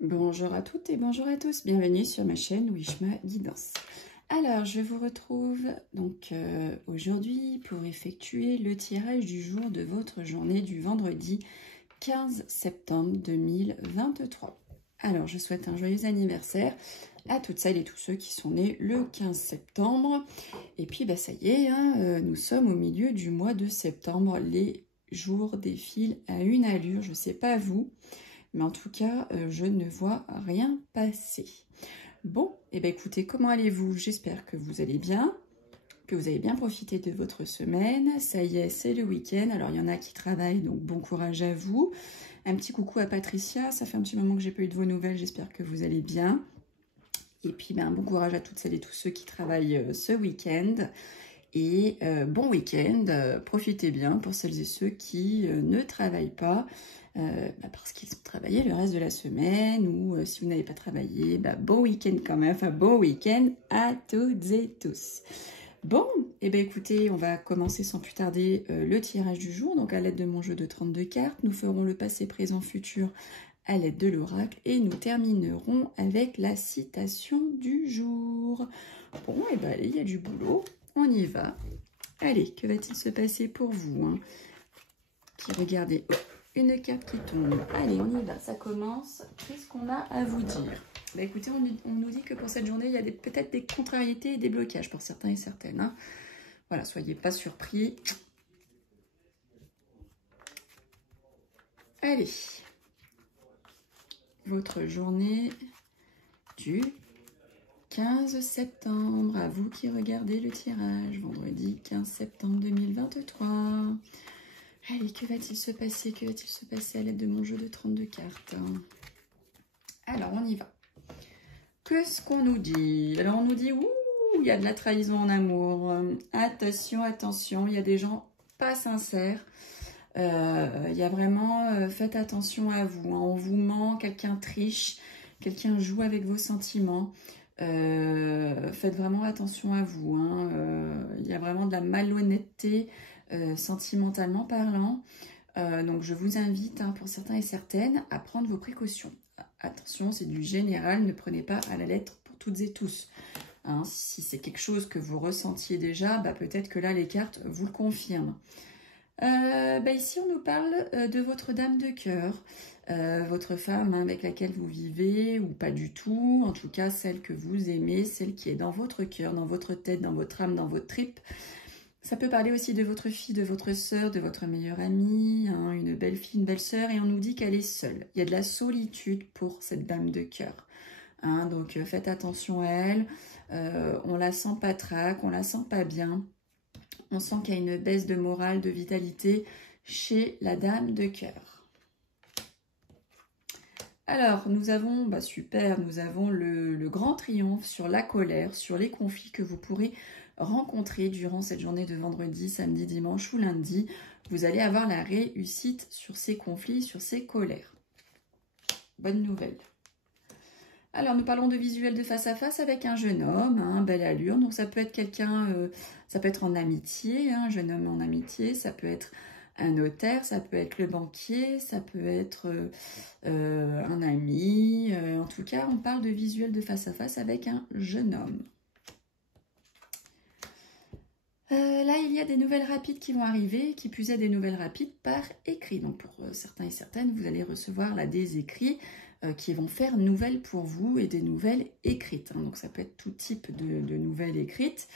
Bonjour à toutes et bonjour à tous, bienvenue sur ma chaîne Wishma Guidance. Alors, je vous retrouve donc aujourd'hui pour effectuer le tirage du jour de votre journée du vendredi 15 septembre 2023. Alors, je souhaite un joyeux anniversaire à toutes celles et tous ceux qui sont nés le 15 septembre. Et puis, bah, ça y est, hein, nous sommes au milieu du mois de septembre. Les jours défilent à une allure, je ne sais pas vous. Mais en tout cas, je ne vois rien passer. Bon, et bien écoutez, comment allez-vous? J'espère que vous allez bien, que vous avez bien profité de votre semaine. Ça y est, c'est le week-end. Alors, il y en a qui travaillent, donc bon courage à vous. Un petit coucou à Patricia. Ça fait un petit moment que j'ai pas eu de vos nouvelles. J'espère que vous allez bien. Et puis, ben, bon courage à toutes celles et tous ceux qui travaillent ce week-end. Et bon week-end. Profitez bien pour celles et ceux qui ne travaillent pas. Parce qu'ils ont travaillé le reste de la semaine, ou si vous n'avez pas travaillé, bon week-end quand même, enfin bon week-end à toutes et tous. Bon, et bien écoutez, on va commencer sans plus tarder le tirage du jour, donc à l'aide de mon jeu de 32 cartes, nous ferons le passé, présent, futur à l'aide de l'oracle, et nous terminerons avec la citation du jour. Bon, et bien allez, il y a du boulot, on y va. Allez, que va-t-il se passer pour vous, hein, qui regardez... Une carte qui tombe. Allez, on y va, ça commence. Qu'est-ce qu'on a à vous dire? Bah écoutez, on nous dit que pour cette journée, il y a peut-être des contrariétés et des blocages pour certains et certaines. Hein. Voilà, soyez pas surpris. Allez. Votre journée du 15 septembre. À vous qui regardez le tirage. Vendredi 15 septembre 2023. Allez, que va-t-il se passer? Que va-t-il se passer à l'aide de mon jeu de 32 cartes? Alors, on y va. Qu'est-ce qu'on nous dit? Alors, on nous dit, ouh, il y a de la trahison en amour. Attention, attention, il y a des gens pas sincères. Il y a vraiment, faites attention à vous. Hein. On vous ment, quelqu'un triche, quelqu'un joue avec vos sentiments. Faites vraiment attention à vous. Hein. Il y a vraiment de la malhonnêteté. Sentimentalement parlant. Donc je vous invite, hein, pour certains et certaines, à prendre vos précautions. Attention, c'est du général, ne prenez pas à la lettre pour toutes et tous. Hein, si c'est quelque chose que vous ressentiez déjà, peut-être que là les cartes vous le confirment. Ici on nous parle de votre dame de cœur, votre femme, hein, avec laquelle vous vivez, ou pas du tout, en tout cas celle que vous aimez, celle qui est dans votre cœur, dans votre tête, dans votre âme, dans votre tripes. Ça peut parler aussi de votre fille, de votre sœur, de votre meilleure amie, hein, une belle fille, une belle sœur, et on nous dit qu'elle est seule. Il y a de la solitude pour cette dame de cœur. Hein, donc faites attention à elle. On la sent pas traque, on la sent pas bien. On sent qu'il y a une baisse de morale, de vitalité chez la dame de cœur. Alors, nous avons, super, nous avons le grand triomphe sur la colère, sur les conflits que vous pourrez rencontrer durant cette journée de vendredi, samedi, dimanche ou lundi. Vous allez avoir la réussite sur ces conflits, sur ces colères. Bonne nouvelle. Alors, nous parlons de visuel de face à face avec un jeune homme, hein, belle allure. Donc, ça peut être quelqu'un, ça peut être en amitié, hein, un jeune homme en amitié, ça peut être un notaire, ça peut être le banquier, ça peut être un ami. En tout cas, on parle de visuel de face à face avec un jeune homme. Là, il y a des nouvelles rapides qui vont arriver, qui plus est des nouvelles rapides par écrit. Donc, pour certains et certaines, vous allez recevoir là des écrits qui vont faire nouvelles pour vous et des nouvelles écrites. Hein. Donc, ça peut être tout type de nouvelles écrites.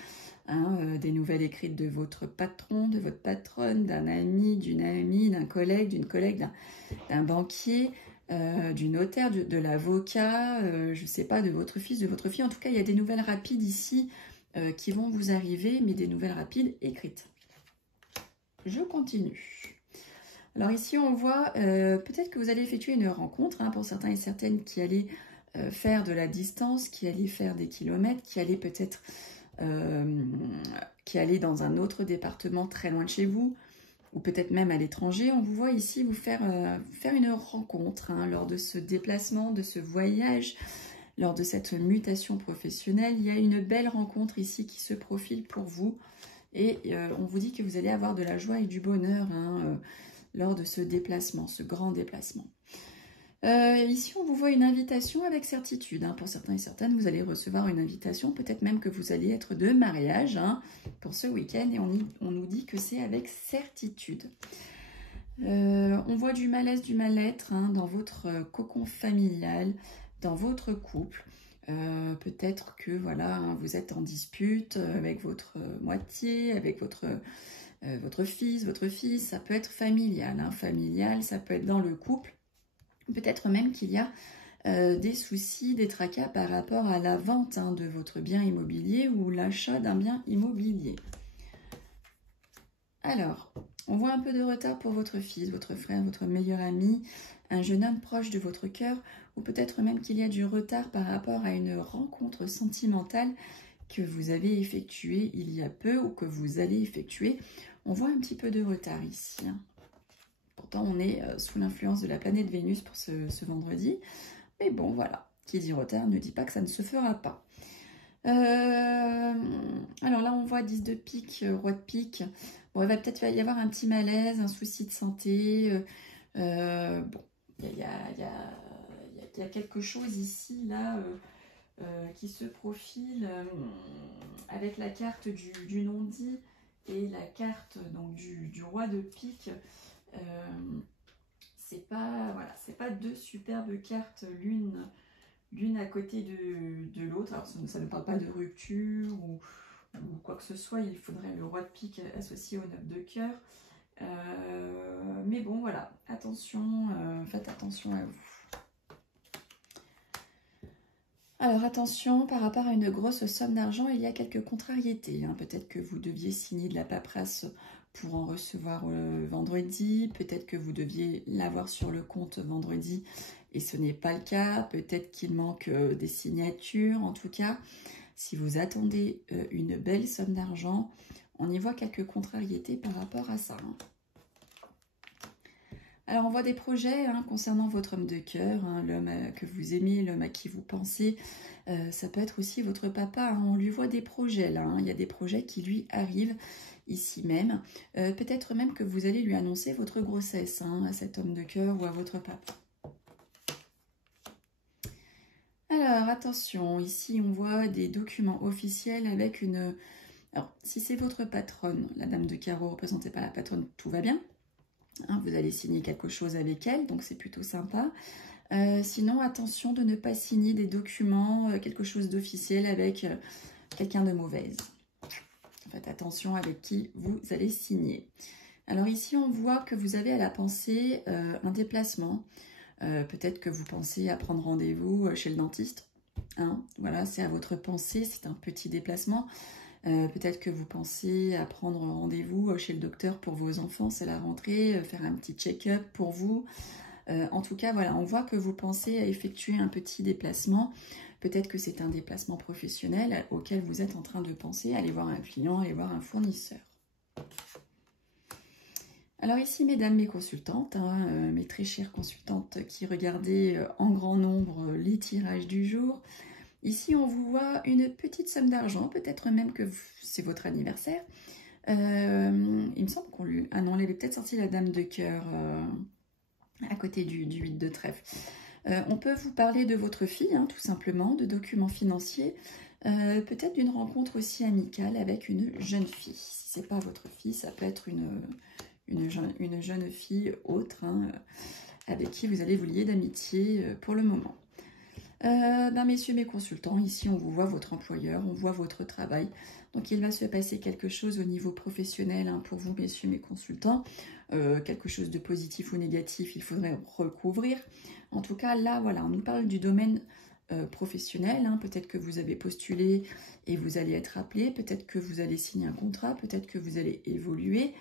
Hein, des nouvelles écrites de votre patron, de votre patronne, d'un ami, d'une amie, d'un collègue, d'un banquier, du notaire, de l'avocat, je ne sais pas, de votre fils, de votre fille. En tout cas, il y a des nouvelles rapides ici qui vont vous arriver, mais des nouvelles rapides écrites. Je continue. Alors ici, on voit peut-être que vous allez effectuer une rencontre, hein, pour certains et certaines qui allaient faire de la distance, qui allaient faire des kilomètres, qui allaient peut-être dans un autre département très loin de chez vous, ou peut-être même à l'étranger. On vous voit ici vous faire une rencontre, hein, lors de ce déplacement, de ce voyage. Lors de cette mutation professionnelle, il y a une belle rencontre ici qui se profile pour vous. Et on vous dit que vous allez avoir de la joie et du bonheur, hein, lors de ce déplacement, ce grand déplacement. Ici, on vous voit une invitation avec certitude. Hein. Pour certains et certaines, vous allez recevoir une invitation. Peut-être même que vous allez être de mariage hein, pour ce week-end. Et on nous dit que c'est avec certitude. On voit du malaise, du mal-être hein, dans votre cocon familial, dans votre couple. Peut-être que voilà, hein, vous êtes en dispute avec votre moitié, avec votre fils, votre fille. Ça peut être familial. Hein. Familial, ça peut être dans le couple. Peut-être même qu'il y a des soucis, des tracas par rapport à la vente hein, de votre bien immobilier ou l'achat d'un bien immobilier. Alors, on voit un peu de retard pour votre fils, votre frère, votre meilleur ami, un jeune homme proche de votre cœur, ou peut-être même qu'il y a du retard par rapport à une rencontre sentimentale que vous avez effectuée il y a peu ou que vous allez effectuer. On voit un petit peu de retard ici. Hein. Pourtant, on est sous l'influence de la planète Vénus pour ce vendredi. Mais bon, voilà. Qui dit retard ne dit pas que ça ne se fera pas. Alors là, on voit 10 de pique, roi de pique. Bon, il va peut-être y avoir un petit malaise, un souci de santé. Bon, il y a quelque chose ici, là, qui se profile avec la carte du non-dit et la carte donc, du roi de pique. C'est pas, voilà, c'est pas deux superbes cartes, l'une à côté de l'autre. Alors ça ne parle pas de rupture ou quoi que ce soit, il faudrait le roi de pique associé au 9 de cœur. Mais bon, voilà, attention, faites attention à vous. Alors attention, par rapport à une grosse somme d'argent, il y a quelques contrariétés. Hein. Peut-être que vous deviez signer de la paperasse pour en recevoir vendredi. Peut-être que vous deviez l'avoir sur le compte vendredi et ce n'est pas le cas. Peut-être qu'il manque des signatures. En tout cas, si vous attendez une belle somme d'argent, on y voit quelques contrariétés par rapport à ça. Hein. Alors, on voit des projets hein, concernant votre homme de cœur, hein, l'homme que vous aimez, l'homme à qui vous pensez. Ça peut être aussi votre papa. Hein, on lui voit des projets là. Hein, il y a des projets qui lui arrivent ici même. Peut-être même que vous allez lui annoncer votre grossesse hein, à cet homme de cœur ou à votre papa. Alors, attention. Ici, on voit des documents officiels avec une... Alors, si c'est votre patronne, la dame de carreau représentée par la patronne, tout va bien. Hein, vous allez signer quelque chose avec elle, donc c'est plutôt sympa. Sinon, attention de ne pas signer des documents, quelque chose d'officiel avec quelqu'un de mauvaise. Faites attention avec qui vous allez signer. Alors ici, on voit que vous avez à la pensée un déplacement. Peut-être que vous pensez à prendre rendez-vous chez le dentiste. Hein, voilà, c'est à votre pensée, c'est un petit déplacement. Peut-être que vous pensez à prendre rendez-vous chez le docteur pour vos enfants, c'est la rentrée, faire un petit check-up pour vous. En tout cas, voilà, on voit que vous pensez à effectuer un petit déplacement. Peut-être que c'est un déplacement professionnel auquel vous êtes en train de penser, aller voir un client, aller voir un fournisseur. Alors ici, mesdames, mes consultantes, hein, mes très chères consultantes qui regardez en grand nombre les tirages du jour, ici, on vous voit une petite somme d'argent, peut-être même que c'est votre anniversaire. Il me semble qu'on lui... Ah non, elle avait peut-être sorti la dame de cœur à côté du 8 de trèfle. On peut vous parler de votre fille, hein, tout simplement, de documents financiers, peut-être d'une rencontre aussi amicale avec une jeune fille. Si ce n'est pas votre fille, ça peut être une jeune fille autre, hein, avec qui vous allez vous lier d'amitié pour le moment. Messieurs mes consultants, ici on vous voit votre employeur, on voit votre travail. Donc il va se passer quelque chose au niveau professionnel hein, pour vous, messieurs mes consultants. Quelque chose de positif ou négatif, il faudrait recouvrir. En tout cas, là, voilà, on nous parle du domaine professionnel. Hein. Peut-être que vous avez postulé et vous allez être appelé. Peut-être que vous allez signer un contrat. Peut-être que vous allez évoluer.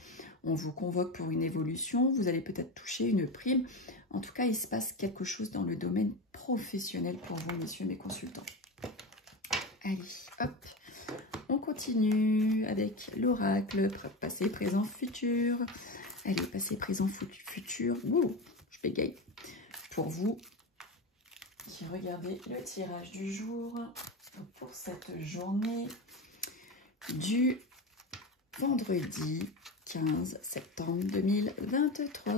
On vous convoque pour une évolution. Vous allez peut-être toucher une prime. En tout cas, il se passe quelque chose dans le domaine professionnel pour vous, messieurs mes consultants. Allez, hop, on continue avec l'oracle, passé, présent, futur. Allez, passé, présent, futur. Ouh, je bégaye. Pour vous qui regardez le tirage du jour pour cette journée du vendredi 15 septembre 2023.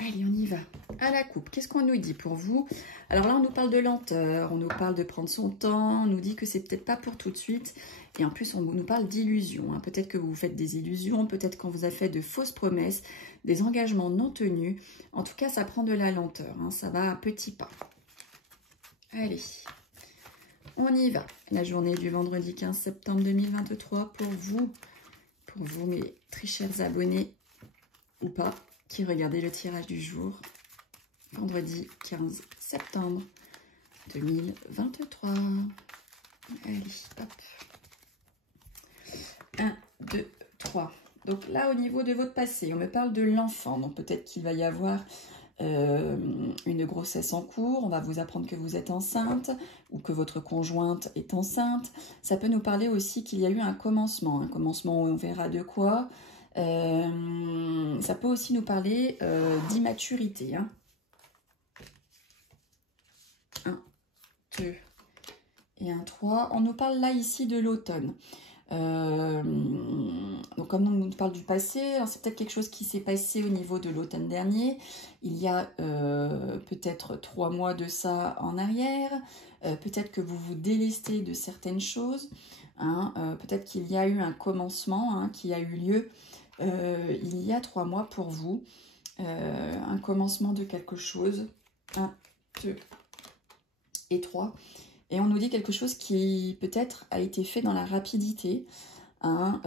Allez, on y va. À la coupe, qu'est-ce qu'on nous dit pour vous? Alors là, on nous parle de lenteur, on nous parle de prendre son temps, on nous dit que c'est peut-être pas pour tout de suite. Et en plus, on nous parle d'illusions. Hein. Peut-être que vous faites des illusions, peut-être qu'on vous a fait de fausses promesses, des engagements non tenus. En tout cas, ça prend de la lenteur, hein. Ça va à petits pas. Allez, on y va. La journée du vendredi 15 septembre 2023 pour vous mes très chers abonnés ou pas, qui regardez le tirage du jour, vendredi 15 septembre 2023. Allez, hop. 1, 2, 3. Donc là, au niveau de votre passé, on me parle de l'enfant. Donc peut-être qu'il va y avoir une grossesse en cours. On va vous apprendre que vous êtes enceinte ou que votre conjointe est enceinte. Ça peut nous parler aussi qu'il y a eu un commencement où on verra de quoi. Ça peut aussi nous parler d'immaturité. Hein. 1, 2 et 1, 3. On nous parle là ici de l'automne. Donc comme on nous parle du passé, c'est peut-être quelque chose qui s'est passé au niveau de l'automne dernier. Il y a peut-être 3 mois de ça en arrière. Peut-être que vous vous délestez de certaines choses. Hein. Peut-être qu'il y a eu un commencement hein, qui a eu lieu il y a 3 mois pour vous. Un commencement de quelque chose. 1, 2 et 3. Et on nous dit quelque chose qui peut-être a été fait dans la rapidité. Hein,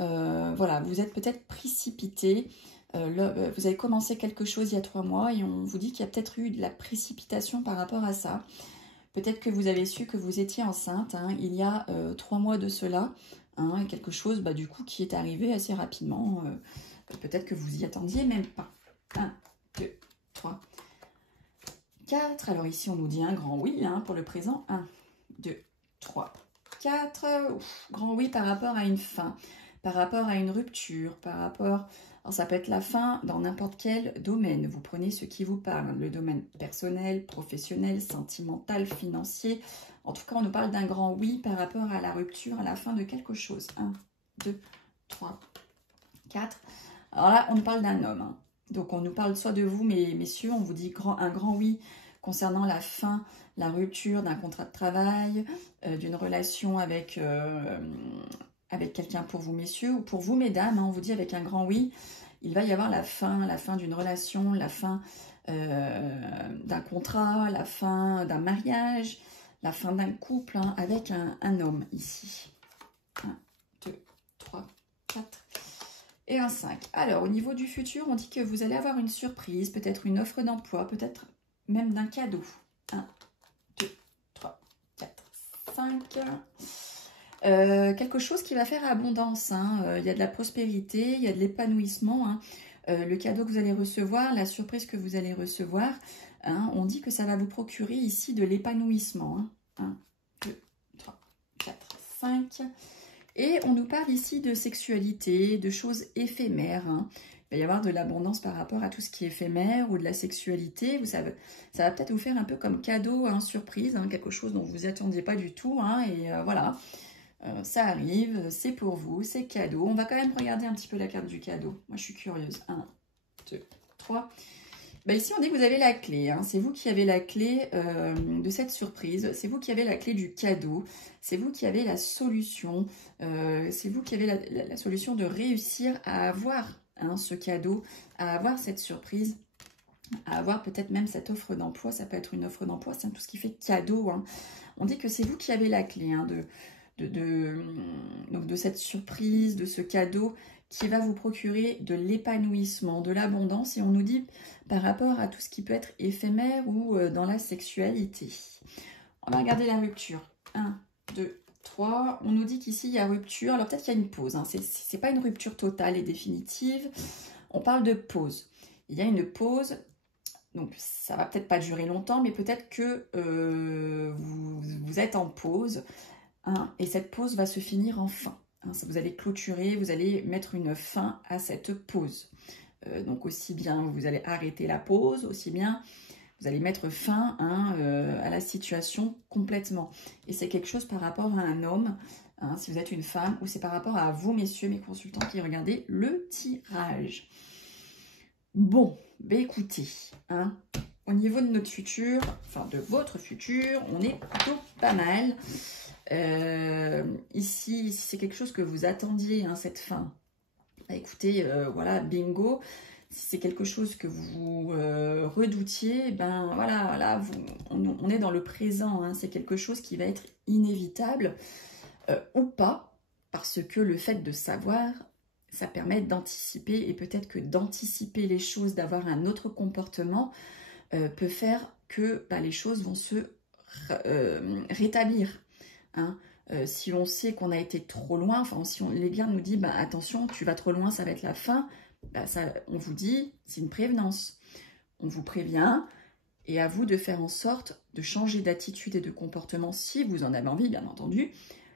voilà, vous êtes peut-être précipité. Vous avez commencé quelque chose il y a 3 mois et on vous dit qu'il y a peut-être eu de la précipitation par rapport à ça. Peut-être que vous avez su que vous étiez enceinte hein, il y a 3 mois de cela. Hein, quelque chose bah, du coup qui est arrivé assez rapidement. Peut-être que vous y attendiez même pas. 1, 2, 3, 4. Alors ici on nous dit un grand oui hein, pour le présent. 1, 2, 3, 4. Ouf, grand oui par rapport à une fin, par rapport à une rupture, par rapport... Alors ça peut être la fin dans n'importe quel domaine. Vous prenez ce qui vous parle, le domaine personnel, professionnel, sentimental, financier. En tout cas, on nous parle d'un grand oui par rapport à la rupture, à la fin de quelque chose. 1, 2, 3, 4. Alors là, on nous parle d'un homme. Hein. Donc on nous parle soit de vous, mais messieurs, on vous dit un grand oui concernant la fin, la rupture d'un contrat de travail, d'une relation avec quelqu'un pour vous, messieurs, ou pour vous, mesdames, hein, on vous dit avec un grand oui, il va y avoir la fin d'une relation, la fin d'un contrat, la fin d'un mariage, la fin d'un couple, hein, avec un homme ici. 1, 2, 3, 4 et un 5. Alors, au niveau du futur, on dit que vous allez avoir une surprise, peut-être une offre d'emploi, peut-être même d'un cadeau. 1, 2, 3, 4, 5. Quelque chose qui va faire abondance. Hein. Il y a de la prospérité, il y a de l'épanouissement. Hein. Le cadeau que vous allez recevoir, la surprise que vous allez recevoir, hein, on dit que ça va vous procurer ici de l'épanouissement. Hein. 1, 2, 3, 4, 5. Et on nous parle ici de sexualité, de choses éphémères. Hein. Il va y avoir de l'abondance par rapport à tout ce qui est éphémère ou de la sexualité. Ça va peut-être vous faire un peu comme cadeau, hein, surprise, hein, quelque chose dont vous vous attendiez pas du tout. Hein, et voilà, ça arrive, c'est pour vous, c'est cadeau. On va quand même regarder un petit peu la carte du cadeau. Moi, je suis curieuse. 1, 2, 3. Ben ici, on dit que vous avez la clé. Hein. C'est vous qui avez la clé de cette surprise. C'est vous qui avez la clé du cadeau. C'est vous qui avez la solution. C'est vous qui avez la solution de réussir à avoir hein, ce cadeau, à avoir cette surprise, à avoir peut-être même cette offre d'emploi. Ça peut être une offre d'emploi, c'est tout ce qui fait cadeau. Hein. On dit que c'est vous qui avez la clé hein, donc de cette surprise, de ce cadeau qui va vous procurer de l'épanouissement, de l'abondance. Et on nous dit par rapport à tout ce qui peut être éphémère ou dans la sexualité. On va regarder la rupture. 1, 2, 3. On nous dit qu'ici, il y a rupture. Alors peut-être qu'il y a une pause. Hein. Ce n'est pas une rupture totale et définitive. On parle de pause. Il y a une pause. Donc ça va peut-être pas durer longtemps, mais peut-être que vous êtes en pause. Hein, et cette pause va se finir en fin. Hein, vous allez clôturer, vous allez mettre une fin à cette pause. Donc aussi bien vous allez arrêter la pause, aussi bien vous allez mettre fin hein, à la situation complètement. Et c'est quelque chose par rapport à un homme, hein, si vous êtes une femme, ou c'est par rapport à vous, messieurs, mes consultants qui regardez le tirage. Bon, Ben écoutez, hein, au niveau de notre futur, enfin de votre futur, on est plutôt pas mal. Ici, si c'est quelque chose que vous attendiez, hein, cette fin, bah, écoutez, voilà, bingo. Si c'est quelque chose que vous redoutiez, ben voilà, là, on est dans le présent, hein, c'est quelque chose qui va être inévitable ou pas, parce que le fait de savoir, ça permet d'anticiper, et peut-être que d'anticiper les choses, d'avoir un autre comportement, peut faire que bah, les choses vont se rétablir. Hein. Si on sait qu'on a été trop loin, enfin si les guides nous disent bah, attention, tu vas trop loin, ça va être la fin, bah, ça, on vous dit, c'est une prévenance. On vous prévient, et à vous de faire en sorte de changer d'attitude et de comportement, si vous en avez envie, bien entendu,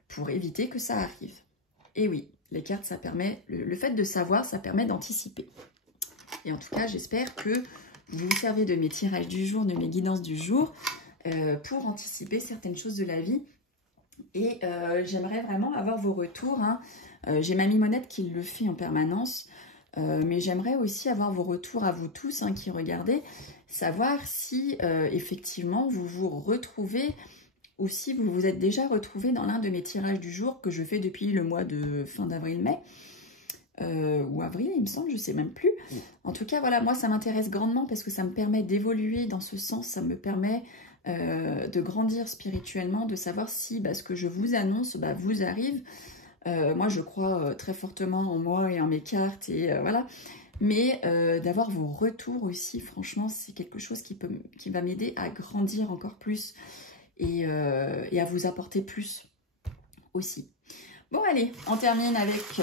pour éviter que ça arrive. Et oui, les cartes, ça permet, le fait de savoir, ça permet d'anticiper. Et en tout cas, j'espère que vous vous servez de mes tirages du jour, de mes guidances du jour, pour anticiper certaines choses de la vie. Et j'aimerais vraiment avoir vos retours. Hein. J'ai ma mimonette qui le fait en permanence, mais j'aimerais aussi avoir vos retours à vous tous hein, qui regardez, savoir si effectivement vous vous retrouvez, ou si vous vous êtes déjà retrouvé dans l'un de mes tirages du jour que je fais depuis le mois de fin d'avril-mai. Ou avril, il me semble, je ne sais même plus. En tout cas, voilà, moi, ça m'intéresse grandement parce que ça me permet d'évoluer dans ce sens, ça me permet de grandir spirituellement, de savoir si bah, ce que je vous annonce bah, vous arrive. Moi, je crois très fortement en moi et en mes cartes, et voilà. Mais d'avoir vos retours aussi, franchement, c'est quelque chose qui va m'aider à grandir encore plus et à vous apporter plus aussi. Bon, allez, on termine avec...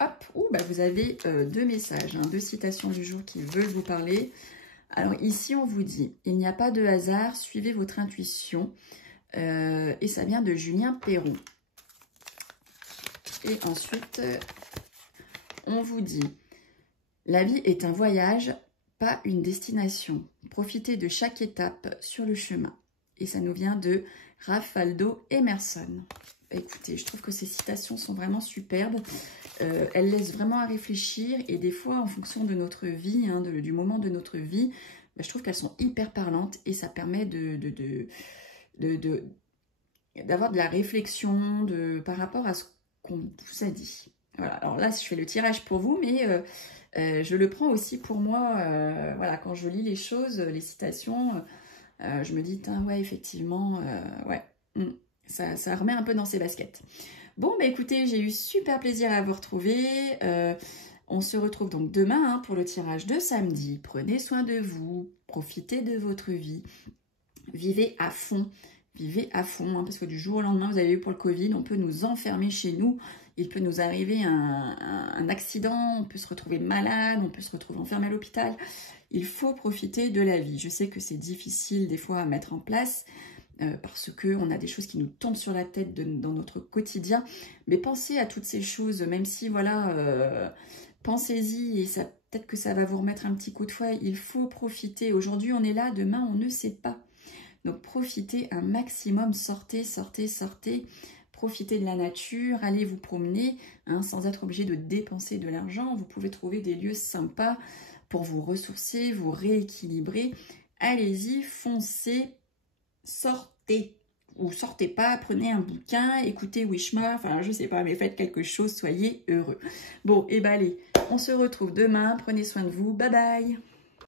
hop, bah, vous avez deux messages, hein, deux citations du jour qui veulent vous parler. Alors ici, on vous dit, il n'y a pas de hasard, suivez votre intuition. Et ça vient de Julien Perron. Et ensuite, on vous dit, la vie est un voyage, pas une destination. Profitez de chaque étape sur le chemin. Et ça nous vient de Ralph Waldo Emerson. Écoutez, je trouve que ces citations sont vraiment superbes. Elles laissent vraiment à réfléchir, et des fois, en fonction de notre vie, hein, du moment de notre vie, bah, je trouve qu'elles sont hyper parlantes, et ça permet d'avoir de la réflexion par rapport à ce qu'on vous a dit. Voilà. Alors là, je fais le tirage pour vous, mais je le prends aussi pour moi. Voilà, quand je lis les choses, les citations, je me dis, ouais, effectivement, ouais. Ça remet un peu dans ses baskets. Bon, bah écoutez, j'ai eu super plaisir à vous retrouver. On se retrouve donc demain hein, pour le tirage de samedi. Prenez soin de vous, profitez de votre vie, vivez à fond. Vivez à fond, hein, parce que du jour au lendemain, vous avez vu pour le Covid, on peut nous enfermer chez nous. Il peut nous arriver un accident, on peut se retrouver malade, on peut se retrouver enfermé à l'hôpital. Il faut profiter de la vie. Je sais que c'est difficile des fois à mettre en place, parce qu'on a des choses qui nous tombent sur la tête dans notre quotidien. Mais pensez à toutes ces choses, même si, voilà, pensez-y, et peut-être que ça va vous remettre un petit coup de fouet. Il faut profiter. Aujourd'hui, on est là, demain, on ne sait pas. Donc, profitez un maximum, sortez, sortez, sortez. Profitez de la nature, allez vous promener, hein, sans être obligé de dépenser de l'argent. Vous pouvez trouver des lieux sympas pour vous ressourcer, vous rééquilibrer. Allez-y, foncez. Sortez ou sortez pas, prenez un bouquin, écoutez Wishma, enfin je sais pas, mais faites quelque chose, soyez heureux. Bon, et ben allez, on se retrouve demain, prenez soin de vous, bye bye.